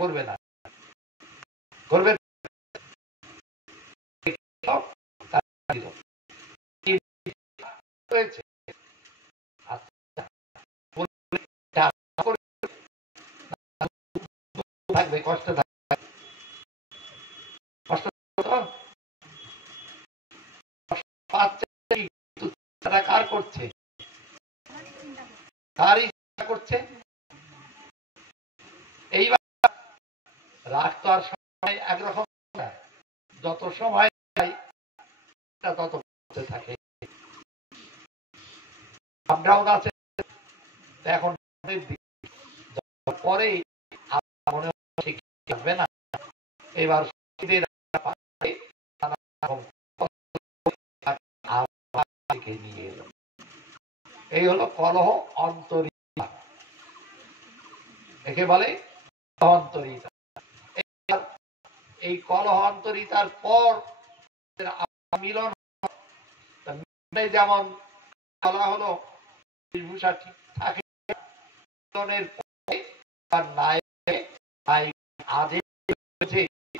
করবে না, করবে থাকবে, কষ্ট থাকবে, কষ্ট কার করছে, কারই করছে। এইবার রাগ তো আর সময় একরকম না, যত সময় তত থাকে, আপ ডাউন আছে। এখন পরে মনে আসবে না, এবার নিয়ে এলো। এই হলো কলহ অন্তরিতা, একে বলে অন্তরিতা। এই কলহ অন্তরিতার পর মিলন, যেমন বলা হলো বেশভূষা ঠিক থাকে, মিলনের পরে তার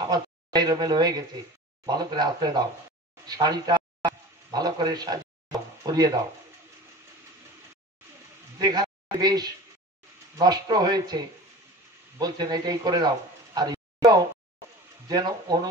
আমার এলোমেলো হয়ে গেছে, ভালো করে আশ্রয় দাও, শাড়িটা ভালো করে সাজিয়ে পরিয়ে দাও, যেখানে বেশ নষ্ট হয়েছে বলছেন এটাই করে দাও, আর যেন অনু